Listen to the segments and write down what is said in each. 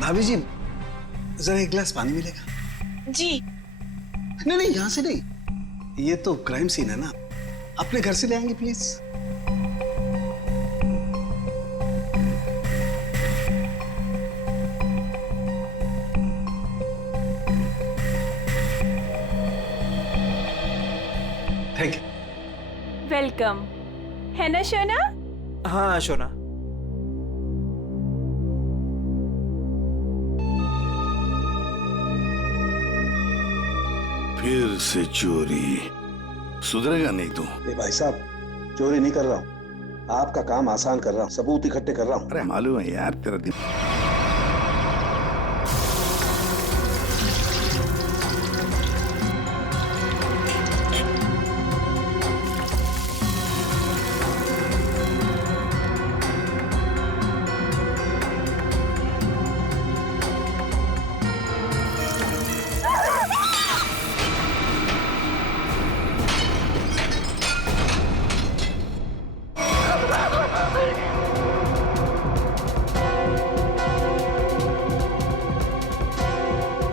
भाभी जी जरा एक गिलास पानी मिलेगा? जी। नहीं नहीं, यहाँ से नहीं, ये तो क्राइम सीन है ना, अपने घर से ले आएंगे प्लीज। Thank you. वेलकम। है ना शोना? हाँ शोना। फिर से चोरी, सुधरेगा नहीं तू। भाई साहब, चोरी नहीं कर रहा हूँ, आपका काम आसान कर रहा हूँ, सबूत इकट्ठे कर रहा हूँ। अरे मालूम है यार तेरा दिन।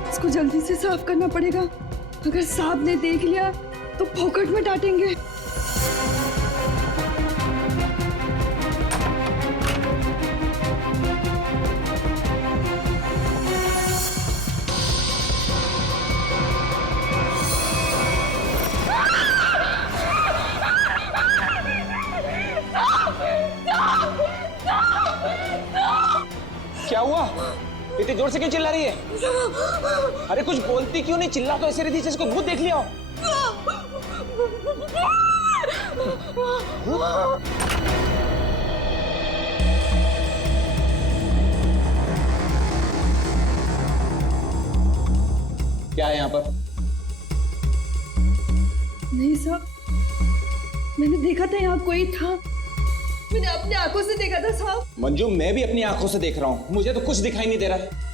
इसको जल्दी से साफ करना पड़ेगा, अगर साहब ने देख लिया तो फोकट में डांटेंगे। क्या हुआ? इतनी जोर से क्यों चिल्ला रही है? अरे कुछ बोलती क्यों नहीं? चिल्ला तो ऐसे रही थी जैसे कोई भूत देख लिया हो। क्या है यहाँ पर? नहीं साहब, मैंने देखा था यहाँ कोई था, मैंने अपनी आंखों से देखा था साहब। मंजू, मैं भी अपनी आंखों से देख रहा हूँ, मुझे तो कुछ दिखाई नहीं दे रहा है।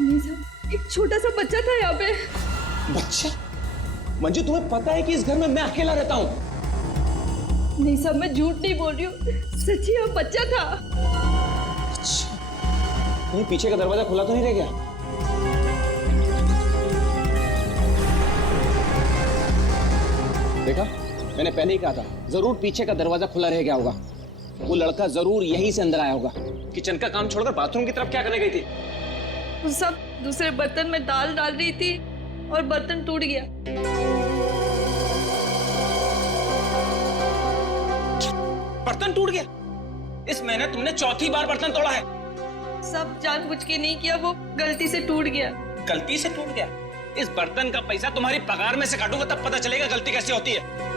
नहीं साहब, एक छोटा सा बच्चा था यहाँ पे। बच्चा? मंजू, तुम्हें पता है कि इस घर में मैं अकेला रहता हूँ? नहीं साहब, मैं झूठ नहीं बोल रही हूँ, सच्ची यहाँ बच्चा था। अच्छा, कहीं पीछे का दरवाजा खुला तो नहीं रह गया? देखा, मैंने पहले ही कहा था, जरूर पीछे का दरवाजा खुला रह गया होगा। वो लड़का जरूर यहीं से अंदर आया होगा। किचन का काम छोड़कर बाथरूम की तरफ क्या करने गई थी? वो सब दूसरे बर्तन में दाल डाल रही थी और बर्तन टूट गया। बर्तन टूट गया? इस महीने तुमने चौथी बार बर्तन तोड़ा है। सब जानबूझ के नहीं किया, वो गलती से टूट गया। गलती से टूट गया? इस बर्तन का पैसा तुम्हारी पगार में से काटूंगा तब पता चलेगा गलती कैसे होती है।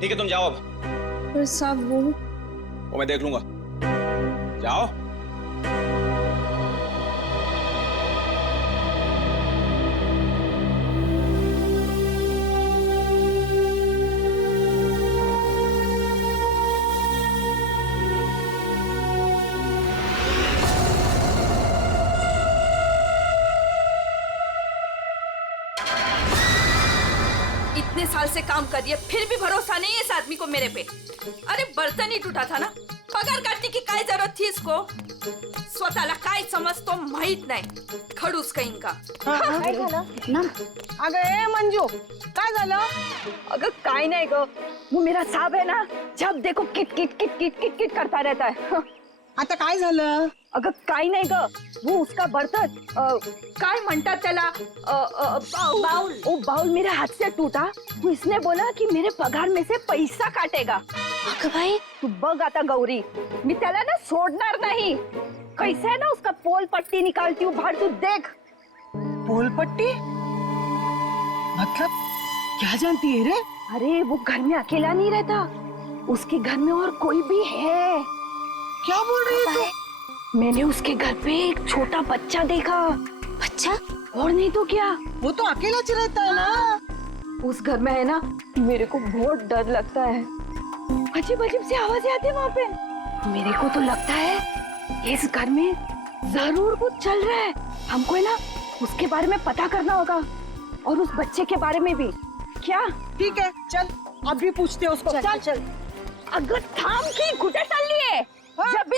ठीक है, तुम जाओ अब। पर साहब वो मैं देख लूंगा, जाओ। इतने साल से काम कर रही है, फिर भी भरोसा नहीं है इस आदमी को मेरे पे। अरे बर्तन ही टूटा था ना, पगार काटने की काय जरूरत थी इसको? स्वतःला काय समजतो माहित नाही, खडूस कहीं का। काय झालं? अगं ए मंजू, काय झालं? अगर काय नहीं गो, वो मेरा साहब है ना, जब देखो kit kit kit kit kit kit करता रहता है। आता काय झालं? अगं काय नाही ग, वो उसका बर्तन काय म्हणतात त्याला, बाउल, वो बाउल मेरे हाथ से टूटा, तो इसने बोला कि मेरे पगार में से पैसा काटेगा। अगं भाई तू बघ आता गौरी, मी त्याला ना सोडणार नहीं। कैसे है ना उसका पोल पट्टी निकालती हूँ बाहर, तू देख। पोलपट्टी? मतलब क्या जानती है रे? अरे वो घर में अकेला नहीं रहता, उसके घर में और कोई भी है। क्या बोल रही है तू? मैंने उसके घर पे एक छोटा बच्चा देखा। बच्चा? और नहीं तो क्या, वो तो अकेला च रहता है ना। उस घर में है ना, मेरे को बहुत डर लगता है, अजीब अजीब सी आवाजें आती है वहाँ पे। मेरे को तो लगता है इस घर में जरूर कुछ चल रहा है, हमको है ना उसके बारे में पता करना होगा, और उस बच्चे के बारे में भी। क्या? ठीक है, चल अभी पूछते हैं उसको। चल चल। अगर थाम की घुटे चल लिए, जब भी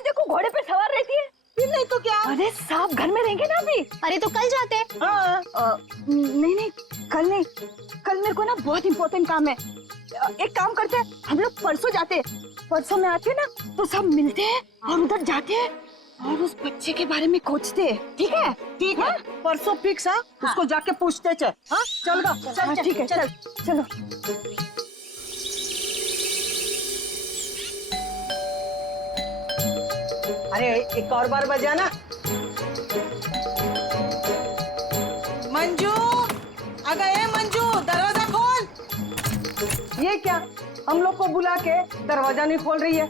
अरे साहब घर में रहेंगे ना अभी। अरे तो कल जाते हैं। नहीं नहीं, कल नहीं, कल मेरे को ना बहुत इम्पोर्टेंट काम है। एक काम करते हैं, हम लोग परसों जाते हैं। परसों में आते हैं ना तो सब मिलते हैं और उधर जाते हैं और उस बच्चे के बारे में खोजते हैं। ठीक है? ठीक है, परसों फिक्स है। उसको जाके पूछते चल। हाँ चल गा, हाँ, ठीक है, चल चलो। अरे एक और बार बजाना। मंजू, अगर मंजू दरवाजा खोल। ये क्या, हम लोग को बुला के दरवाजा नहीं खोल रही है?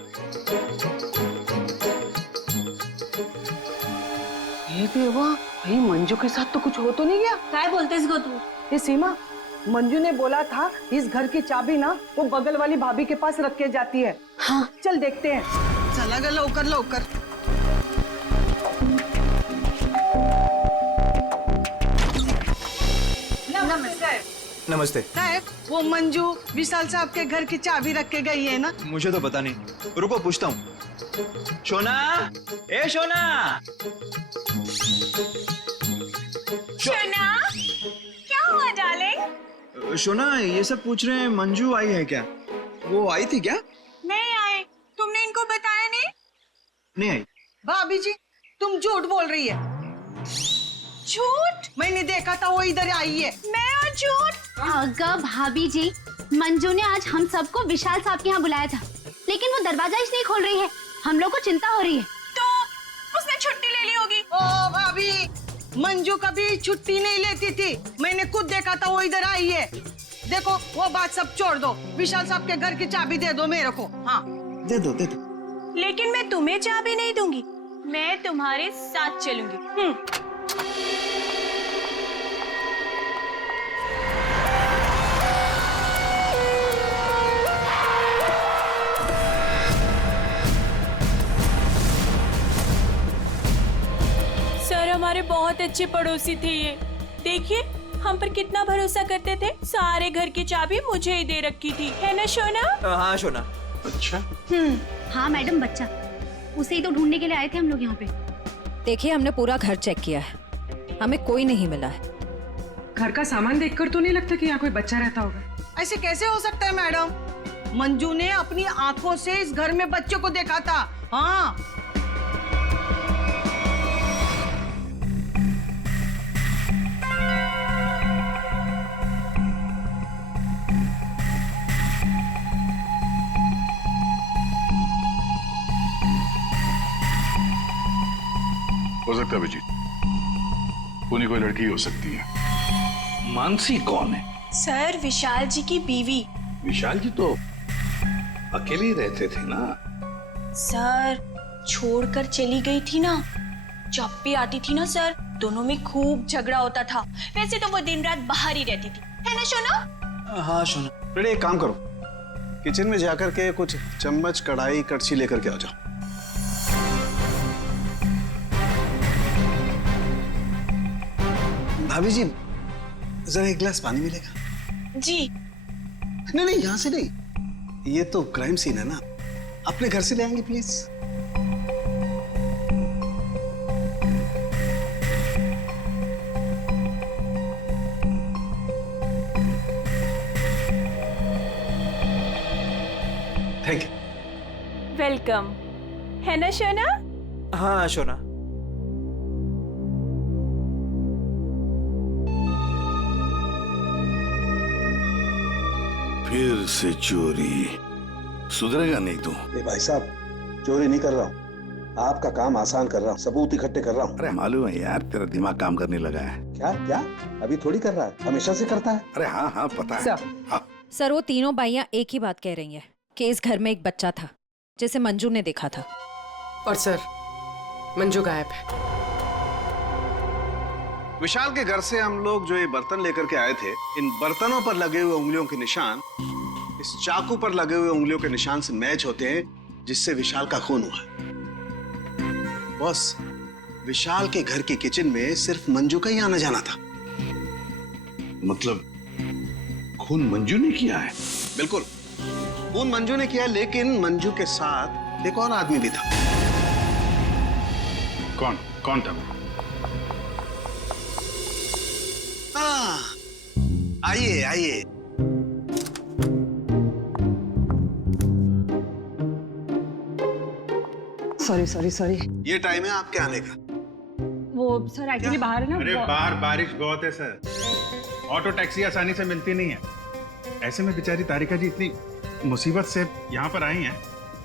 ये देवा, भाई मंजू के साथ तो कुछ हो तो नहीं गया? क्या बोलते इसको तू? ये सीमा, मंजू ने बोला था इस घर की चाबी ना वो बगल वाली भाभी के पास रख के जाती है। हाँ चल देखते हैं। चला गया, लवकर लवकर। नमस्ते। साहब, वो मंजू विशाल साहब के घर की चाबी रख के गई है ना? मुझे तो पता नहीं, रुको पूछता हूँ। शोना, ए शोना। शोना, क्या हुआ डार्लिंग? शोना, ये सब पूछ रहे हैं मंजू आई है क्या? वो आई थी क्या? नहीं आए, तुमने इनको बताया नहीं? नहीं आई। भाभी जी, तुम झूठ बोल रही है। झूठ? मैंने देखा था वो इधर आई है। मैं और झूठ? अगा भाभी जी, मंजू ने आज हम सबको विशाल साहब के यहाँ बुलाया था, लेकिन वो दरवाजा ही नहीं खोल रही है। हम लोग को चिंता हो रही है। तो उसने छुट्टी ले ली होगी। ओ भाभी, मंजू कभी छुट्टी नहीं लेती थी। मैंने खुद देखा था वो इधर आई है। देखो वो बात सब छोड़ दो, विशाल साहब के घर की चाबी दे दो मेरे को। हाँ दे दो, दे दो। लेकिन मैं तुम्हें चाबी नहीं दूंगी, मैं तुम्हारे साथ चलूंगी। सर हमारे बहुत अच्छे पड़ोसी थे ये। देखिए हम पर कितना भरोसा करते थे। सारे घर की चाबी मुझे ही दे रखी थी, है ना शोना? हाँ शोना। अच्छा, हाँ मैडम, बच्चा उसे ही तो ढूंढने के लिए आए थे हम लोग यहाँ पे। देखिए, हमने पूरा घर चेक किया है, हमें कोई नहीं मिला है। घर का सामान देखकर तो नहीं लगता कि यहाँ कोई बच्चा रहता होगा। ऐसे कैसे हो सकता है मैडम? मंजू ने अपनी आंखों से इस घर में बच्चों को देखा था। हाँ हो सकता है अभिजीत, उन्हीं कोई लड़की हो सकती है। मानसी कौन है? सर विशाल जी की बीवी। विशाल जी तो अकेले ही रहते थे ना। सर छोड़कर चली गई थी ना, जब भी आती थी ना सर दोनों में खूब झगड़ा होता था। वैसे तो वो दिन रात बाहर ही रहती थी, है ना शोना? हाँ शोना। बेटे एक काम करो, किचन में जाकर के कुछ चम्मच, कढ़ाई, कड़छी लेकर के आ जाओ। भाभी जी, जरा एक गिलास पानी मिलेगा? जी। नहीं नहीं, यहाँ से नहीं, ये तो क्राइम सीन है ना, अपने घर से ले आएंगे प्लीज। Thank you. वेलकम, है ना शोना? हाँ शोना। फिर से चोरी, सुधरेगा नहीं तू। ए भाई साहब, चोरी नहीं कर रहा हूँ, आपका काम आसान कर रहा हूँ, सबूत इकट्ठे कर रहा हूँ। अरे मालूम है यार, तेरा दिमाग काम करने लगा है। क्या क्या? अभी थोड़ी कर रहा है, हमेशा से करता है। अरे हाँ हाँ पता है। सर। हाँ। सर, वो तीनों बाइयां एक ही बात कह रही हैं कि इस घर में एक बच्चा था जिसे मंजू ने देखा था। और सर, मंजू गायब है। विशाल के घर से हम लोग जो ये बर्तन लेकर के आए थे, इन बर्तनों पर लगे हुए उंगलियों के निशान इस चाकू पर लगे हुए उंगलियों के निशान से मैच होते हैं, जिससे विशाल का खून हुआ है। बॉस, विशाल के घर के किचन में सिर्फ मंजू का ही आना जाना था। मतलब खून मंजू ने किया है? बिल्कुल, खून मंजू ने किया, लेकिन मंजू के साथ एक और आदमी भी था। कौन कौन था? हाँ, आइए आइए। Sorry sorry sorry. ये टाइम है आपके आने का। वो सर एक्चुअली बाहर है ना। अरे बाहर बारिश बहुत है सर, ऑटो टैक्सी आसानी से मिलती नहीं है। ऐसे में बेचारी तारिका जी इतनी मुसीबत से यहाँ पर आई हैं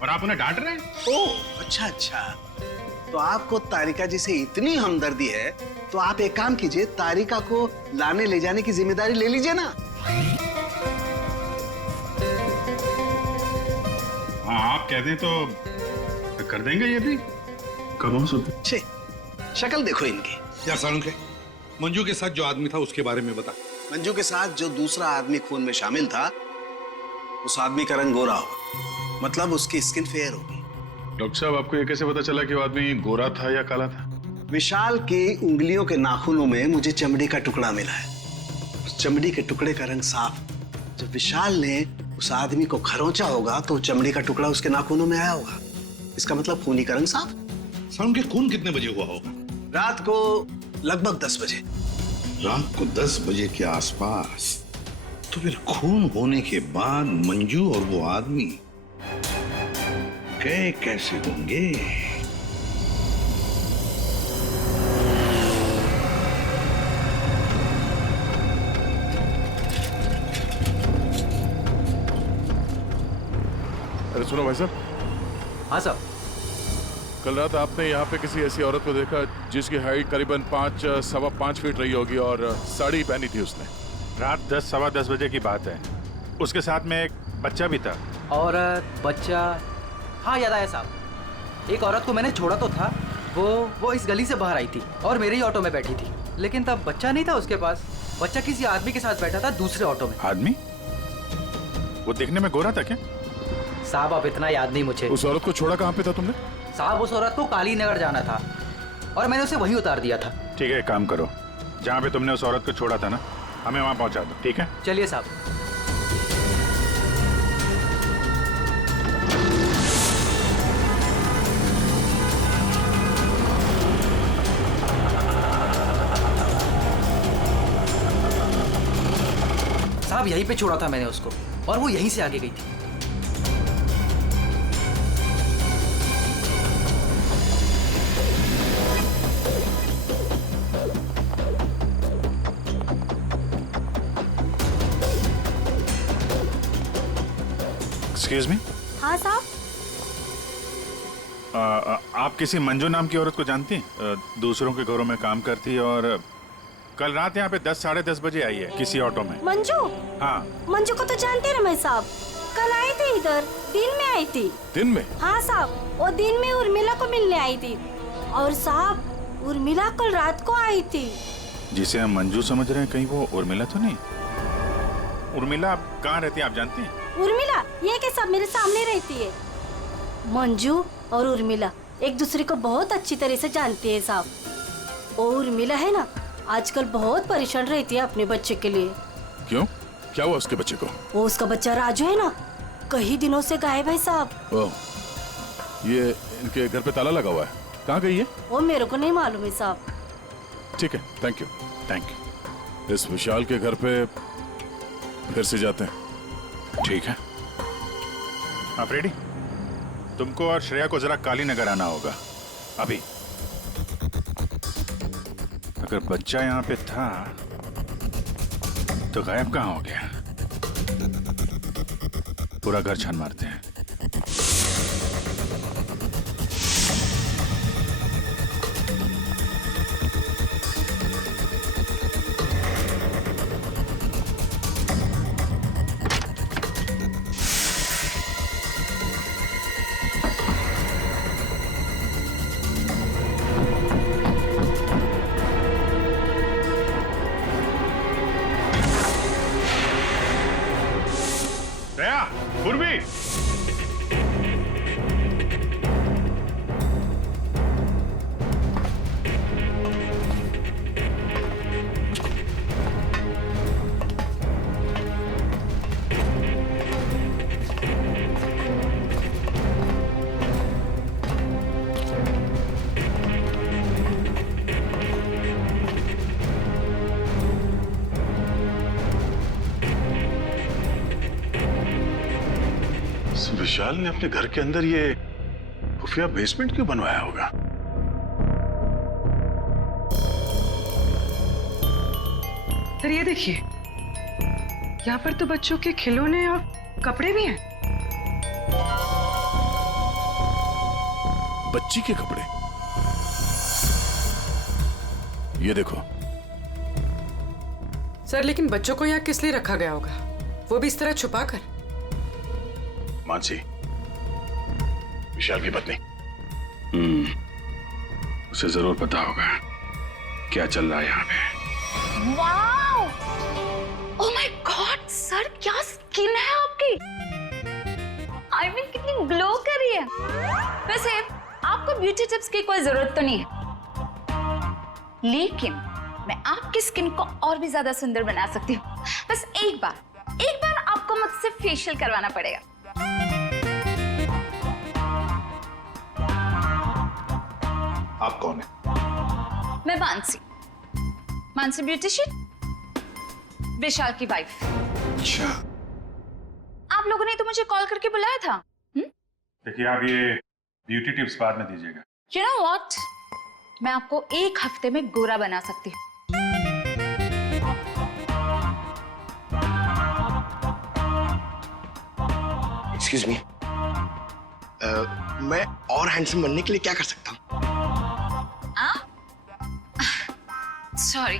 और आप उन्हें डांट रहे हैं। ओह अच्छा अच्छा, तो आपको तारिका जी से इतनी हमदर्दी है तो आप एक काम कीजिए, तारिका को लाने ले जाने की जिम्मेदारी ले लीजिए ना। हाँ आप कह दें तो कर देंगे ये भी। कब हो सकते? छे, शक्ल देखो इनकी। क्या सालुंखे, मंजू के साथ जो आदमी था उसके बारे में बता। मंजू के साथ जो दूसरा आदमी खून में शामिल था, उस आदमी का रंग गोरा होगा, मतलब उसकी स्किन फेयर होगी। डॉक्टर साहब, आपको ये कैसे पता चला कि वो आदमी गोरा था या काला था? विशाल की उंगलियों के नाखूनों में मुझे चमड़ी का टुकड़ा मिला है। उस चमड़ी के टुकड़े का रंग साफ। जब विशाल ने उस आदमी को खरोंचा होगा तो चमड़ी का टुकड़ा उसके नाखूनों में आया होगा। इसका मतलब खूनी का रंग साफ। सालुंखे, खून कितने बजे हुआ होगा? रात को लगभग 10 बजे। रात को 10 बजे के आसपास। तो फिर खून होने के बाद मंजू और वो आदमी गए कैसे होंगे? अरे सुनो भाई साहब। हाँ साहब। कल रात आपने यहाँ पे किसी ऐसी औरत को देखा जिसकी हाइट करीबन 5-5.25 फीट रही होगी और साड़ी पहनी थी उसने। रात 10-10:15 बजे की बात है। उसके साथ में एक बच्चा भी था। औरत बच्चा, हाँ याद आया साहब। एक औरत को मैंने छोड़ा तो था, वो इस गली से बाहर आई थी और मेरे ही ऑटो में बैठी थी, लेकिन तब बच्चा नहीं था उसके पास। बच्चा किसी आदमी के साथ बैठा था दूसरे ऑटो में। आदमी? वो दिखने में गोरा था क्या? साहब अब इतना याद नहीं मुझे। उस औरत को छोड़ा कहाँ पे था तुमने? साहब उस औरत को काली नगर जाना था और मैंने उसे वहीं उतार दिया था। ठीक है, एक काम करो, जहाँ पे तुमने उस औरत को छोड़ा था ना, हमें वहाँ पहुँचा दो, ठीक है? चलिए साहब। साहब यहीं पे छोड़ा था मैंने उसको और वो यहीं से आगे गई थी। Excuse me. हाँ साहब। आप किसी मंजू नाम की औरत को जानती हैं? दूसरों के घरों में काम करती है और कल रात यहाँ पे 10-10:30 बजे आई है किसी ऑटो में। मंजू? हाँ। मंजू को तो जानते हैं रमेश साहब, कल आई थी इधर, दिन में आई थी। दिन में? हाँ साहब, वो दिन में उर्मिला को मिलने आई थी। और साहब उर्मिला कल रात को आई थी। जिसे हम मंजू समझ रहे हैं, कहीं वो उर्मिला तो नहीं? उर्मिला आप कहाँ रहती है, आप जानती हैं? उर्मिला ये के सब मेरे सामने रहती है। मंजू और उर्मिला एक दूसरे को बहुत अच्छी तरह से जानती है साहब। और उर्मिला है ना, आजकल बहुत परेशान रहती है अपने बच्चे के लिए। क्यों? क्या हुआ उसके बच्चे को? वो उसका बच्चा राजू है ना, कई दिनों से गायब है साहब। ओह, ये इनके घर पे ताला लगा हुआ है। कहाँ गई है? वो मेरे को नहीं मालूम है साहब। ठीक है, थैंक यू। Thank you. इस विशाल के घर पे फिर से जाते हैं। ठीक है, आप रेडी? तुमको और श्रेया को जरा काली नगर आना होगा अभी। अगर बच्चा यहाँ पे था तो गायब कहाँ हो गया? पूरा घर छान मारते हैं। श्रेया, पूर्वी, विशाल ने अपने घर के अंदर ये खुफिया बेसमेंट क्यों बनवाया होगा? सर ये देखिए, यहाँ पर तो बच्चों के खिलौने और कपड़े भी हैं। बच्ची के कपड़े? ये देखो। सर लेकिन बच्चों को यहाँ किस लिए रखा गया होगा, वो भी इस तरह छुपा कर? मानसी, विशाल की पत्नी, उसे जरूर पता होगा क्या चल रहा है यहाँ पे। Wow! Oh my God sir, क्या स्किन है आपकी! आई मीन कितनी ग्लो कर रही है। वैसे आपको ब्यूटी टिप्स की कोई जरूरत तो नहीं है, लेकिन मैं आपकी स्किन को और भी ज्यादा सुंदर बना सकती हूँ। बस एक बार आपको मुझसे फेशियल करवाना पड़ेगा। आप कौन है? मैं मानसी ब्यूटिशियन, विशाल की वाइफ। अच्छा, आप लोगों ने तो मुझे कॉल करके बुलाया था। देखिए, आप ये ब्यूटी टिप्स बाद में दीजिएगा। You know what? मैं आपको एक हफ्ते में गोरा बना सकती हूँ। एक्सक्यूज मी, मैं और हैंडसम बनने के लिए क्या कर सकता हूँ? सॉरी,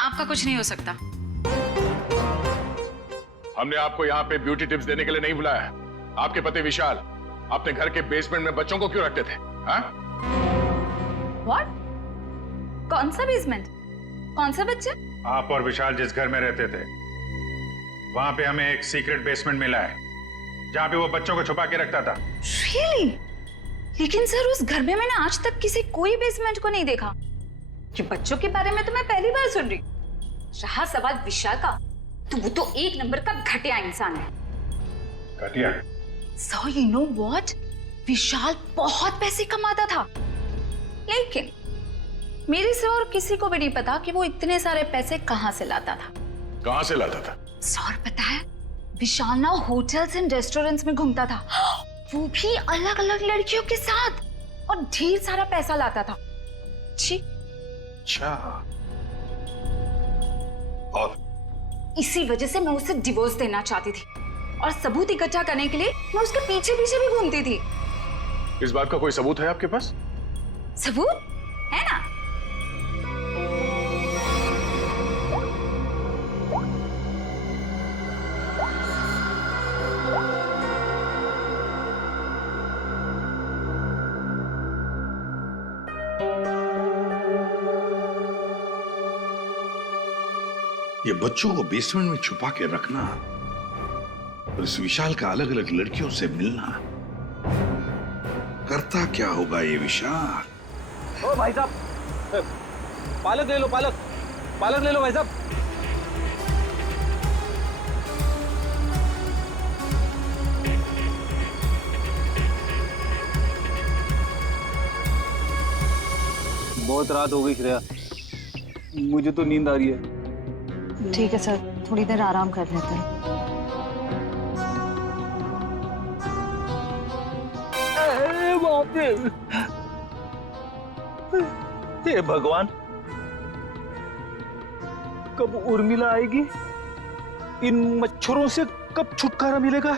आपका कुछ नहीं हो सकता। हमने आपको यहाँ पे ब्यूटी टिप्स देने के लिए नहीं बुलाया। आपके पति विशाल अपने घर के बेसमेंट में बच्चों को क्यों रखते थे? हाँ? What? कौन सा बेसमेंट? कौन सा बच्चा? आप और विशाल जिस घर में रहते थे, वहां पे हमें एक सीक्रेट बेसमेंट मिला है, जहाँ पे वो बच्चों को छुपा के रखता था। Really? लेकिन सर उस घर में मैंने आज तक किसी कोई बेसमेंट को नहीं देखा। कि बच्चों के बारे में तो मैं पहली बार सुन रही। रहा सवाल विशाल का, तो वो तो एक नंबर का घटिया इंसान है। घटिया? So you know what? विशाल बहुत पैसे कमाता था, लेकिन मेरे से और किसी को भी नहीं पता कि वो इतने सारे पैसे कहाँ से लाता था। कहाँ से लाता था? सर पता है, विशाल ना होटल्स एंड रेस्टोरेंट्स में घूमता था, वो भी अलग अलग लड़कियों के साथ, और ढेर सारा पैसा लाता था। जी। अच्छा, और इसी वजह से मैं उसे डिवोर्स देना चाहती थी, और सबूत इकट्ठा करने के लिए मैं उसके पीछे पीछे भी घूमती थी। इस बात का कोई सबूत है आपके पास? सबूत है ना? ये बच्चों को बेसमेंट में छुपा के रखना और इस विशाल का अलग अलग लड़कियों से मिलना, करता क्या होगा ये विशाल? ओ भाई साहब, पालक ले लो, पालक ले लो भाई साहब। बहुत रात हो गई श्रेया, मुझे तो नींद आ रही है। ठीक है सर, थोड़ी देर आराम कर लेते हैं। हे भगवान, कब उर्मिला आएगी? इन मच्छरों से कब छुटकारा मिलेगा?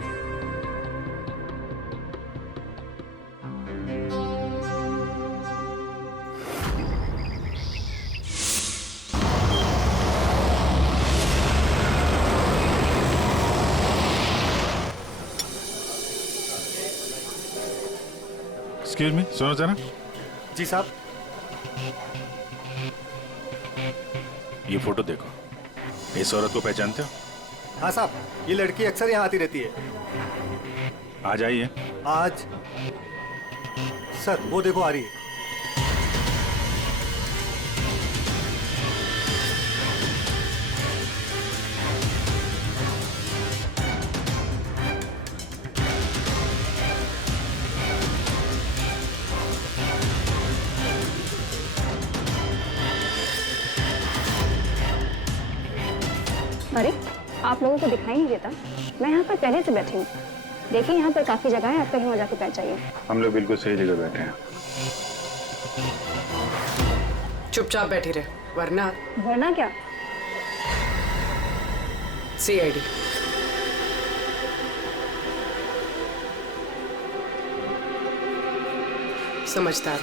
एक्सक्यूज मी, सुनो जरा। जी साहब। ये फोटो देखो, इस औरत को पहचानते हो? हाँ साहब, ये लड़की अक्सर यहाँ आती रहती है। आज आई है? आज सर वो देखो आ रही है। अरे आप लोगों को दिखाई नहीं देता, मैं यहाँ पर पहले से बैठी हूँ। देखिए यहाँ पर काफी जगह है, आप कहीं और जाके बैठ जाइए। हम लोग बिल्कुल सही जगह बैठे हैं। चुपचाप बैठी रहे, वरना वरना क्या? CID। समझदार।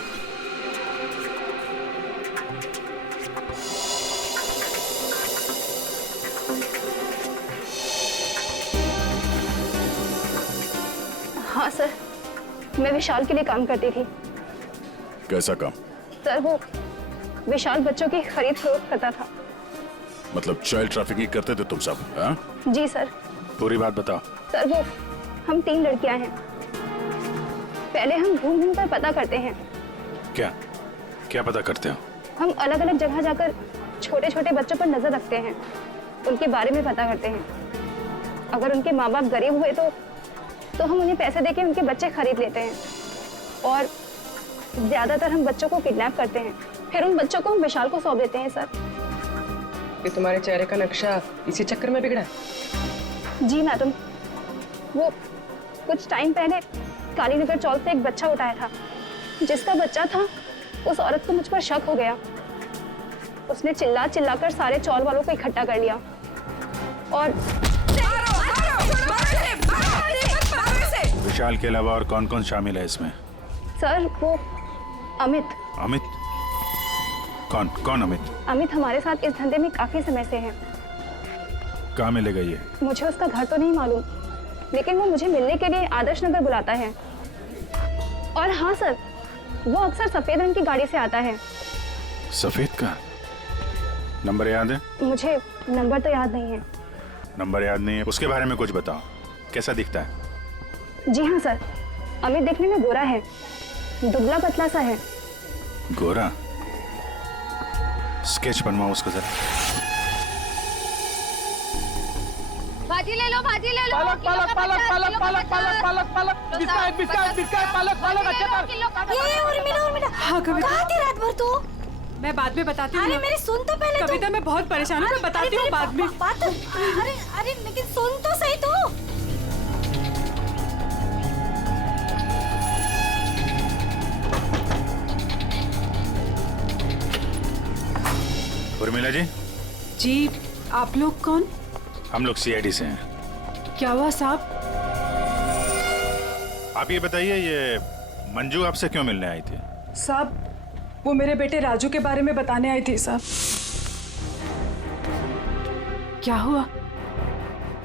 हाँ सर, मैं विशाल के लिए काम करती थी। कैसा काम? सर वो विशाल बच्चों की खरीद फरोख्त करता था। मतलब चाइल्ड ट्रैफिकिंग करते थे तुम सब? हाँ? जी सर। पूरी बात बताओ। सर वो हम 3 लड़कियां हैं। पहले हम घूम घूम कर पता करते हैं। क्या क्या पता करते हो? हम अलग अलग जगह जाकर छोटे छोटे बच्चों पर नजर रखते हैं, उनके बारे में पता करते हैं। अगर उनके माँ बाप गरीब हुए तो हम उन्हें पैसे देके उनके बच्चे खरीद लेते हैं, और ज्यादातर हम बच्चों को किडनैप करते हैं, फिर उन बच्चों को हम विशाल को सौंप देते हैं। सर ये तुम्हारे चेहरे का नक्शा इसी चक्कर में बिगड़ा? जी मैडम, वो कुछ टाइम पहले कालीनगर चौक से एक बच्चा उठाया था। जिसका बच्चा था उस औरत को मुझ पर शक हो गया। उसने चिल्ला चिल्लाकर सारे चौल वालों को इकट्ठा कर लिया और विशाल के अलावा और कौन कौन शामिल है इसमें? सर वो अमित। अमित? कौन कौन अमित? अमित हमारे साथ इस धंधे में काफी समय से है। कहाँ मिलेगा ये? मुझे उसका घर तो नहीं मालूम, लेकिन वो मुझे मिलने के लिए आदर्श नगर बुलाता है। और हाँ सर, वो अक्सर सफेद रंग की गाड़ी से आता है। सफेद का नंबर याद है? मुझे नंबर तो याद नहीं है। नंबर याद नहीं है? उसके बारे में कुछ बताओ, कैसा दिखता है? जी हाँ सर, अमित देखने में गोरा है, दुबला पतला सा है। गोरा? स्केच बनवाओ उसका जरा। भाजी ले लो, भाजी ले लो। पालक पालक पालक पालक पालक पालक पालक पालक बिस्किट बिस्किट बिस्किट पालक पालक अच्छा कर। ये उर्मिला हाँ कविता, कहाँ थी रात भर तू? मैं बाद में बताती हूँ। अरे मेरी सुन तो पहले। कविता मैं बहुत परेशान हूँ, मैं बताती हूँ बाद में। बात अरे अरे लेकिन सुन तो सही तू। उर्मिला जी। जी, आप लोग कौन? हम लोग CID से हैं। क्या हुआ साहब? आप ये बताइए, ये मंजू आपसे क्यों मिलने आई थी? साहब वो मेरे बेटे राजू के बारे में बताने आई थी साहब। क्या हुआ?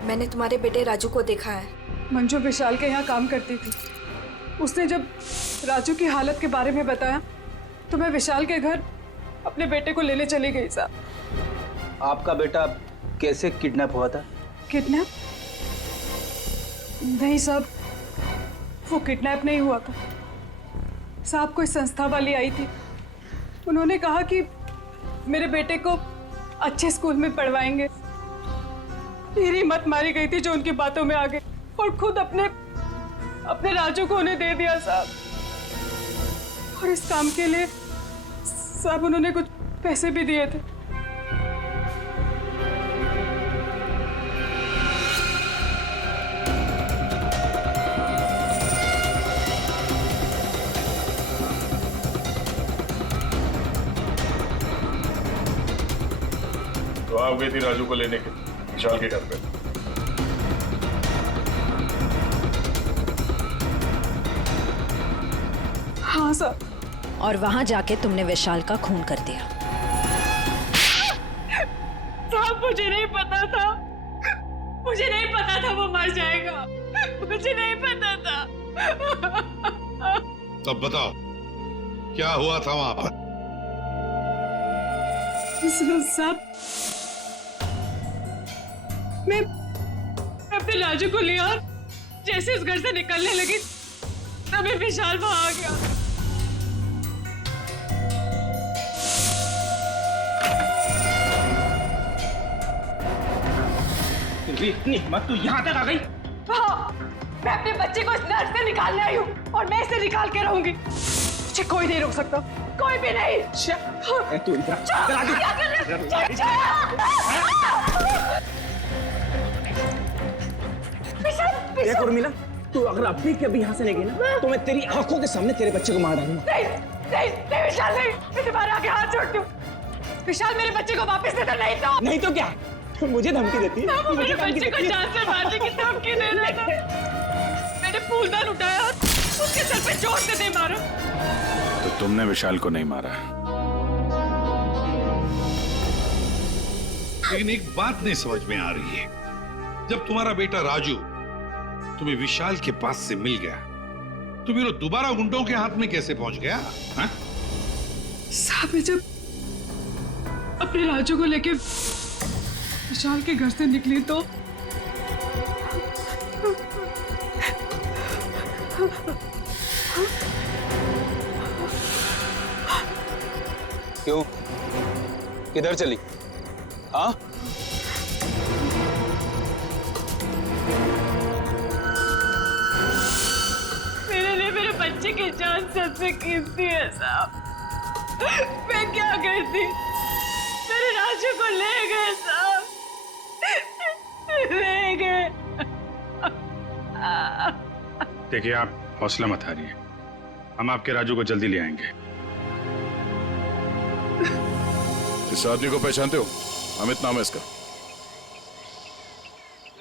मैंने तुम्हारे बेटे राजू को देखा है। मंजू विशाल के यहाँ काम करती थी। उसने जब राजू की हालत के बारे में बताया तो मैं विशाल के घर अपने बेटे को लेने चली गई साहब। आपका बेटा कैसे किडनैप हुआ था? किडनैप? नहीं साहब, वो किडनैप नहीं हुआ था साहब। कोई संस्था वाली आई थी, उन्होंने कहा कि मेरे बेटे को अच्छे स्कूल में पढ़वाएंगे। मेरी हिम्मत मारी गई थी जो उनकी बातों में आ गई, और खुद अपने राजू को उन्हें दे दिया साहब। और इस काम के लिए साहब उन्होंने कुछ पैसे भी दिए थे। तो आप गई थी राजू को लेने के विशाल के घर पे? हाँ साहब। और वहां जाके तुमने विशाल का खून कर दिया। साहब मुझे नहीं पता था, मुझे नहीं पता था वो मर जाएगा, मुझे नहीं पता था। तब बताओ क्या हुआ था वहां पर? साहब मैं अपने राजू को लिया और जैसे उस घर से निकलने लगी तभी विशाल वहां आ गया। इतनी हिम्मत तू यहाँ तक आ गई? हाँ, मैं अपने बच्चे को इस नर्क से निकालने आई हूँ और मैं इसे निकाल के रहूंगी। मुझे कोई नहीं रोक सकता, कोई भी नहीं। तू देख उर्मिला, तू अगर अभी के अभी यहाँ से नहीं गई ना तो मैं तेरी आंखों के सामने तेरे बच्चे को मार डालूंगा। नहीं नहीं नहीं विशाल, नहीं, मैं तुम्हारे आगे हाथ जोड़ती हूँ। विशाल मेरे बच्चे को वापस दे दो, नहीं तो क्या मुझे धमकी देती है? वो मेरे बच्चे को जान से मारने की धमकी दे रहा था। मैंने फूलदान उठाया और उसके सर पे जोर से दे मारा। तो तुमने विशाल को नहीं मारा? लेकिन एक बात नहीं समझ में आ रही है, जब तुम्हारा बेटा राजू तुम्हें विशाल के पास से मिल गया तो फिर वो दोबारा गुंडों के हाथ में कैसे पहुंच गया? हाँ? साहब मैं जब अपने राजू को लेके विशाल के घर से निकली तो क्यों? किधर चली? हाँ? मेरे लिए मेरे बच्चे की जान सबसे कीमती है साहब। मैं क्या करती? मेरे राजू को ले गए साहब, ले गए। देखिए आप हौसला मत हारिए, हम आपके राजू को जल्दी ले आएंगे। इस आदमी को पहचानते हो? अमित नाम है इसका।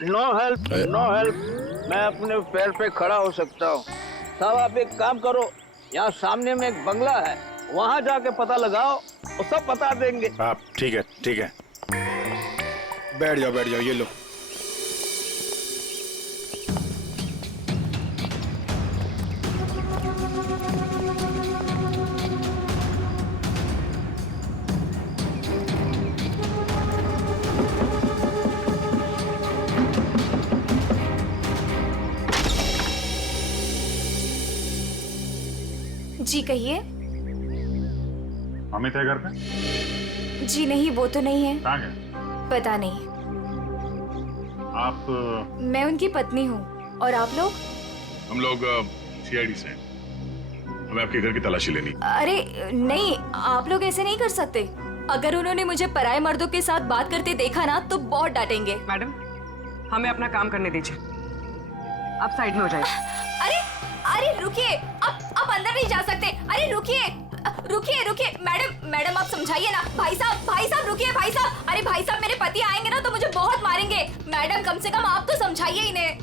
No help, no help. मैं अपने पैर पे खड़ा हो सकता हूँ। साहब आप एक काम करो, यहाँ सामने में एक बंगला है, वहाँ जाके पता लगाओ, वो सब बता देंगे। आप ठीक है, ठीक है, बैठ जाओ, ये लो। जी कहिए। अमित है घर पे? जी नहीं, वो तो नहीं है। कहाँ गए? पता नहीं। आप? मैं उनकी पत्नी हूँ। और आप लोग? हम लोग सीआईडी से हैं। हमें आपके घर की तलाशी लेनी। अरे नहीं, आप लोग ऐसे नहीं कर सकते। अगर उन्होंने मुझे पराये मर्दों के साथ बात करते देखा ना तो बहुत डांटेंगे। मैडम, हमें अपना काम करने दीजिए, आप साइड में हो जाइए। अरे अरे रुकिए, आप अंदर नहीं जा सकते। अरे रुकिए रुकिए रुकिए, मैडम आप समझाइए ना। भाई साहब रुकिए। भाई साहब, अरे भाई साहब मेरे पति आएंगे ना तो मुझे बहुत मारेंगे। मैडम कम से कम आप तो समझाइए इन्हें।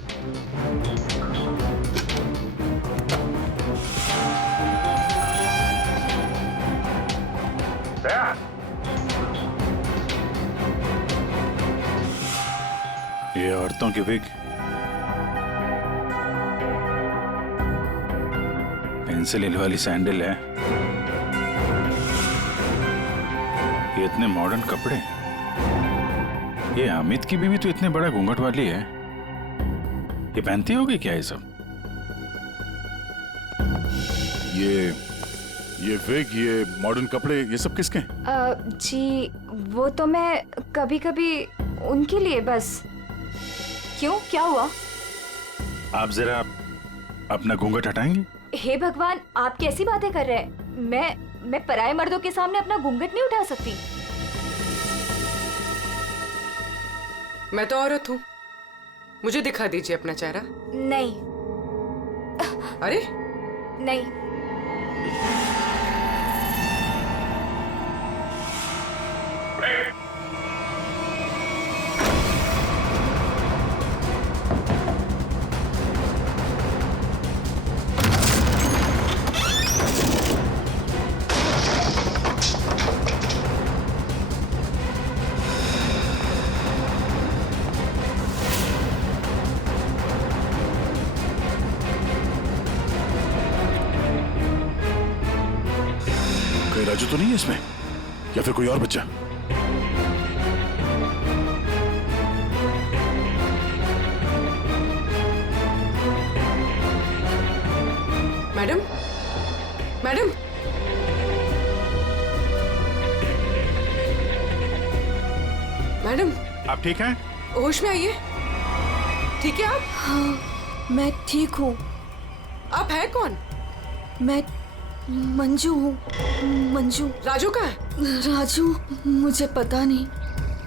ये औरतों की विग, पेंसिल हिल वाली सैंडल है, ये इतने मॉडर्न कपड़े। ये अमित की बीवी तो इतने बड़ा घूंघट वाली है, ये पहनती होगी क्या ये सब? ये विग, ये मॉडर्न कपड़े, ये सब किसके हैं? जी वो तो मैं कभी कभी उनके लिए बस। क्यों, क्या हुआ? आप जरा अपना घूंघट हटाएंगे? हे भगवान, आप कैसी बातें कर रहे हैं? मैं पराये मर्दों के सामने अपना घूंघट नहीं उठा सकती। मैं तो औरत हूँ, मुझे दिखा दीजिए अपना चेहरा। नहीं। अरे नहीं। राजू तो नहीं है इसमें, या फिर कोई और बच्चा? मैडम, मैडम, मैडम, आप ठीक हैं? होश में आइए। ठीक है आप? हाँ, मैं ठीक हूँ। आप है कौन? मैं मंजू हूँ। मंजू। राजू कहाँ है? राजू मुझे पता नहीं,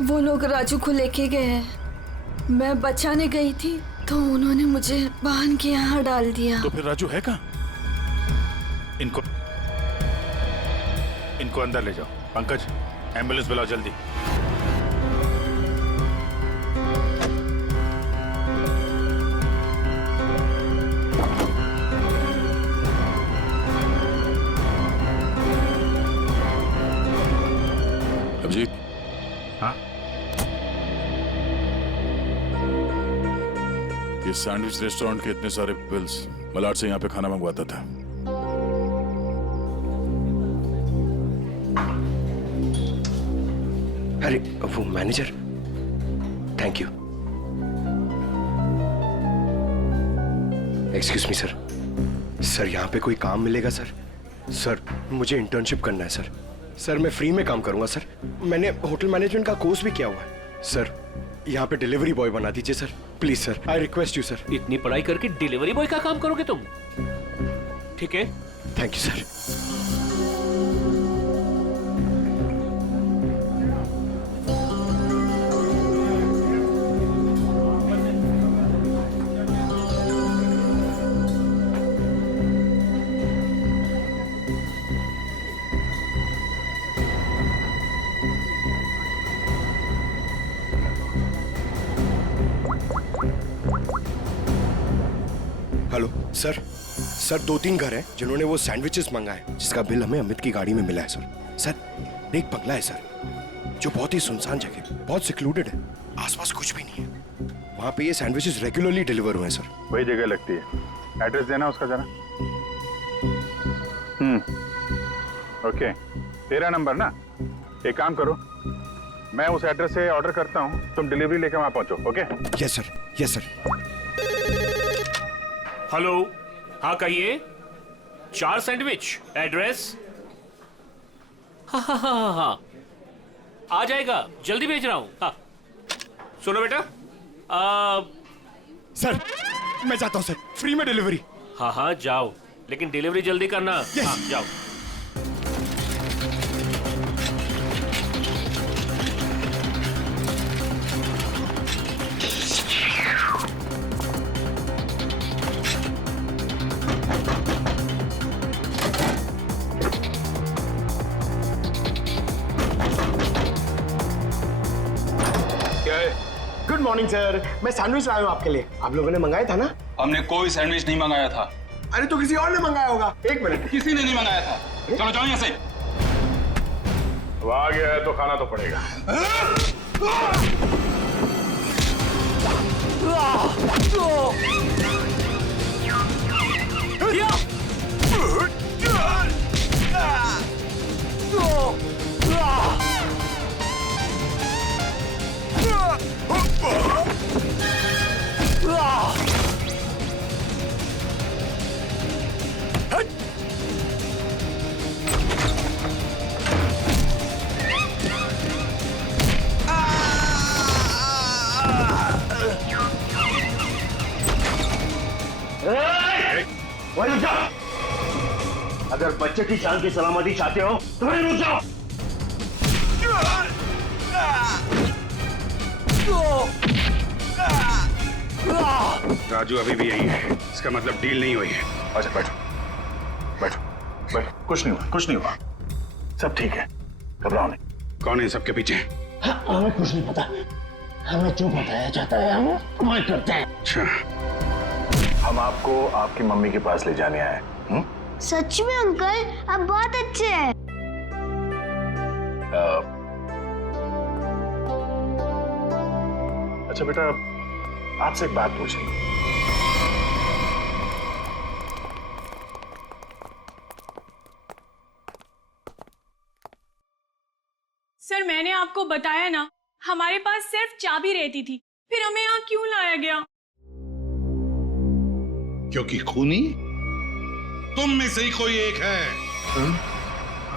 वो लोग राजू को लेके गए हैं। मैं बचाने गई थी तो उन्होंने मुझे बहन के यहाँ डाल दिया। तो फिर राजू है कहाँ? इनको अंदर ले जाओ। पंकज, एम्बुलेंस बुलाओ जल्दी। अभिजीत। हाँ? ये सैंडविच रेस्टोरेंट के इतने सारे बिल्स मलाड से यहाँ पे खाना मंगवाता था। अरे वो manager, thank you. Excuse me sir. Sir यहाँ पे कोई काम मिलेगा सर? सर मुझे इंटर्नशिप करना है सर। सर मैं फ्री में काम करूंगा सर। मैंने होटल मैनेजमेंट का कोर्स भी किया हुआ है सर। यहाँ पे डिलीवरी बॉय बना दीजिए sir, please sir, I request you sir. इतनी पढ़ाई करके डिलीवरी बॉय का काम करोगे तुम? ठीक है, thank you sir. Hello sir. Sir 2-3 घर हैं जिन्होंने वो सैंडविचेस मंगाए जिसका बिल हमें अमित की गाड़ी में मिला है सर। सर एक बंगला है सर जो बहुत ही सुनसान जगह, बहुत सिक्लूडेड है, आसपास कुछ भी नहीं है। वहाँ पे ये सैंडविचेस रेगुलरली डिलीवर हुए हैं सर। वही जगह लगती है। एड्रेस देना उसका जरा। ओके, 13 नंबर ना। एक काम करो, मैं उस एड्रेस से ऑर्डर करता हूँ, तुम डिलीवरी लेकर वहाँ पहुँचो। Okay? Yes sir, yes sir. Hello, हाँ कहिए। 4 सैंडविच, एड्रेस? हाँ हाँ हाँ हाँ, आ जाएगा, जल्दी भेज रहा हूँ। हाँ सुनो बेटा, सर मैं जाता हूँ सर, फ्री में डिलीवरी। हाँ हाँ जाओ, लेकिन डिलीवरी जल्दी करना। Yes. हाँ जाओ। गुड मॉर्निंग सर, मैं सैंडविच लाया हूँ आपके लिए। आप लोगों ने मंगाया था ना? हमने कोई सैंडविच नहीं मंगाया था। अरे तो किसी और ने मंगाया होगा। एक मिनट, किसी ने नहीं मंगाया था। चलो जाओ यहाँ से। वो आ गया है तो खाना तो पड़ेगा। वहीं रुक जाओ। अगर बच्चे की जान की सलामती चाहते हो तो वहीं रुक जाओ। राजू अभी भी यही है, इसका मतलब डील नहीं हुई है। अच्छा बैठो बैठो बैठो, कुछ नहीं हुआ, कुछ नहीं हुआ, सब ठीक है, घबराओ नहीं। कौन है सबके पीछे? हमें कुछ नहीं पता, हमें जो बताया जाता है हम वही करते हैं। अच्छा, हम आपको आपकी मम्मी के पास ले जाने आए। सच में अंकल, आप बहुत अच्छे हैं। अच्छा बेटा, आपसे एक बात पूछनी। सर मैंने आपको बताया ना, हमारे पास सिर्फ चाबी रहती थी, फिर हमें यहाँ क्यों लाया गया? क्योंकि खूनी तुम में से ही कोई एक है।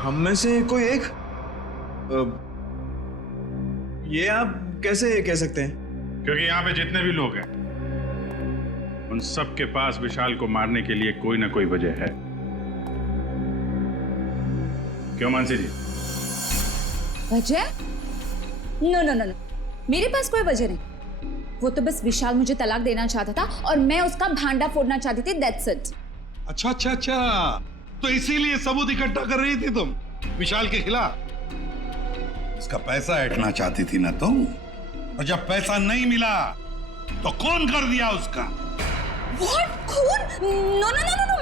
हम में से कोई एक? ये आप कैसे कह सकते हैं? क्योंकि यहाँ पे जितने भी लोग हैं उन सब के पास विशाल को मारने के लिए कोई ना कोई वजह है। क्यों मानसी जी? वजह? नो नो नो नो, मेरे पास कोई वजह नहीं। वो तो बस विशाल मुझे तलाक देना चाहता था और मैं उसका भांडा फोड़ना चाहती थी, दैट्स इट। अच्छा अच्छा अच्छा, तो इसीलिए सबूत इकट्ठा कर रही थी तुम विशाल के खिलाफ। इसका पैसा ऐंठना चाहती थी ना तुम, और जब पैसा नहीं मिला तो खून कर दिया उसका। What? खून? नो नो नो नो,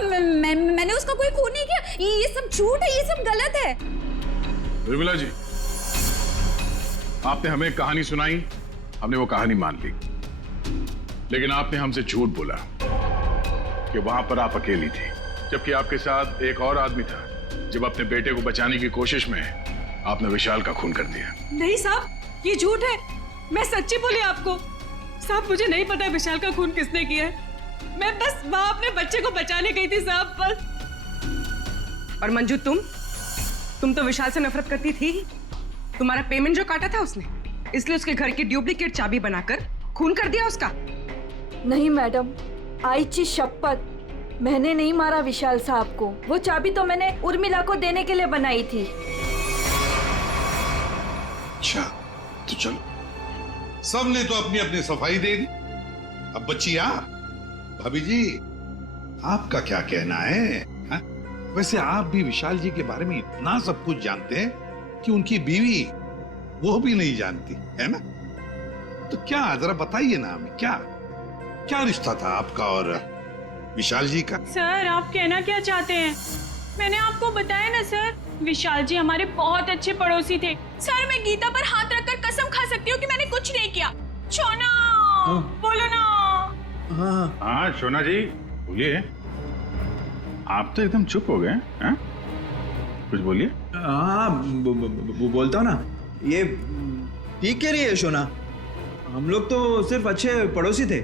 मैंने उसका कोई खून नहीं किया। ये सब झूठ है, ये सब गलत है। उर्मिला जी, आपने हमें कहानी सुनाई, हमने वो कहानी मान ली, लेकिन आपने हमसे झूठ बोला कि वहां पर आप अकेली थी, जबकि आपके साथ एक और आदमी था। जब अपने बेटे को बचाने की कोशिश में आपने विशाल का खून कर दिया। नहीं साहब, ये झूठ है। मैं सच्ची बोली आपको। साहब मुझे नहीं पता विशाल का खून किसने किया है। मैं बस वहां अपने बच्चे को बचाने गई थी साहब, बस। और मंजू, तुम तो विशाल से नफरत करती थी। तुम्हारा पेमेंट जो काटा था उसने, इसलिए उसके घर की डुप्लीकेट चाबी बनाकर खून कर दिया उसका। नहीं मैडम, आईची शपथ, मैंने नहीं मारा विशाल साहब को। वो चाबी तो मैंने उर्मिला को देने के लिए बनाई थी। अच्छा, तो चलो, सबने तो अपनी अपनी सफाई दे दी। अब बच्ची आप, भाभी जी, आपका क्या कहना है? हा? वैसे आप भी विशाल जी के बारे में इतना सब कुछ जानते हैं कि उनकी बीवी वो भी नहीं जानती, है ना? तो क्या, जरा बताइए ना हमें, क्या रिश्ता था आपका और विशाल जी का? सर, आप कहना क्या चाहते हैं? मैंने आपको बताया ना सर, विशाल जी हमारे बहुत अच्छे पड़ोसी थे। सर, मैं गीता पर हाथ रखकर कसम खा सकती हूँ कि मैंने कुछ नहीं किया। शोना, बोलो ना। हाँ शोना जी, बोलिए। आप तो एकदम चुप हो गए हैं? कुछ बोलिए। हाँ, बोलता हूँ ना। ये ठीक कह रही है शोना, हम लोग तो सिर्फ अच्छे पड़ोसी थे।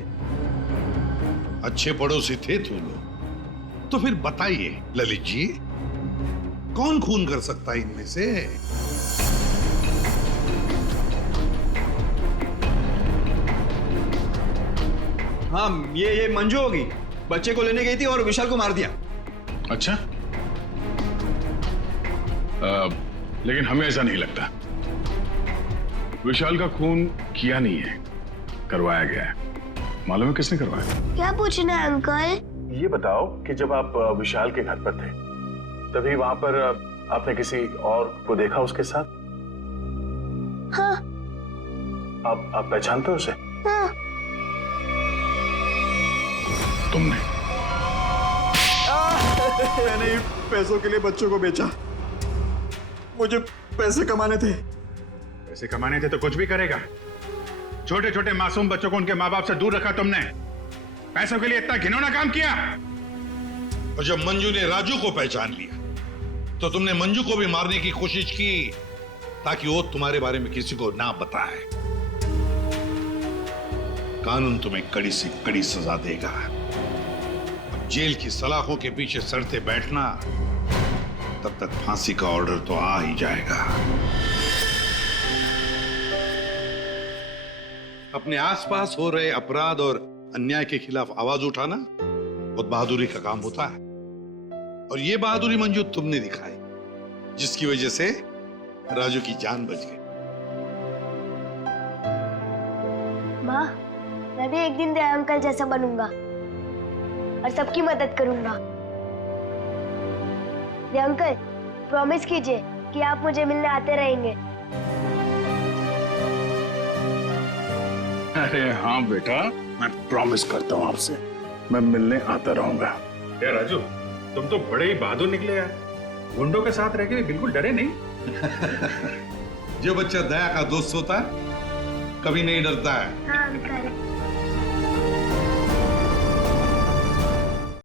अच्छे पड़ोसी थे तुम लोग? तो फिर बताइए ललित जी, कौन खून कर सकता है इनमें से? हाँ, ये मंजू होगी। बच्चे को लेने गई थी और विशाल को मार दिया। अच्छा, लेकिन हमें ऐसा नहीं लगता। विशाल का खून किया नहीं है, करवाया गया है। मालूम है किसने करवाया? क्या पूछना है अंकल? ये बताओ कि जब आप विशाल के घर पर थे, तभी वहां पर आपने किसी और को देखा उसके साथ? हाँ। आप पहचानते हो उसे? हाँ। तुमने? मैंने पैसों के लिए बच्चों को बेचा। मुझे पैसे कमाने थे। पैसे कमाने थे तो कुछ भी करेगा। छोटे छोटे मासूम बच्चों को उनके माँ बाप से दूर रखा तुमने। पैसों के लिए इतना घिनौना काम किया। और जब मंजू ने राजू को पहचान लिया तो तुमने मंजू को भी मारने की कोशिश की ताकि वो तुम्हारे बारे में किसी को ना बताए। कानून तुम्हें कड़ी से कड़ी सजा देगा। अब जेल की सलाखों के पीछे सड़ते बैठना, तब तक फांसी का ऑर्डर तो आ ही जाएगा। अपने आसपास हो रहे अपराध और अन्याय के खिलाफ आवाज उठाना बहुत बहादुरी का काम होता है, और ये बहादुरी मंजू तुमने दिखाई, जिसकी वजह से राजू की जान बच गई। माँ, मैं भी एक दिन दया अंकल जैसा बनूंगा और सबकी मदद करूंगा। दया अंकल, प्रॉमिस कीजिए कि आप मुझे मिलने आते रहेंगे। अरे हाँ बेटा, मैं प्रॉमिस करता हूँ आपसे, मैं मिलने आता रहूंगा। क्या राजू, तुम तो बड़े ही बहादुर निकले यार। गुंडों के साथ रह के बिल्कुल डरे नहीं। जो बच्चा दया का दोस्त होता है कभी नहीं डरता है। हाँ अंकल।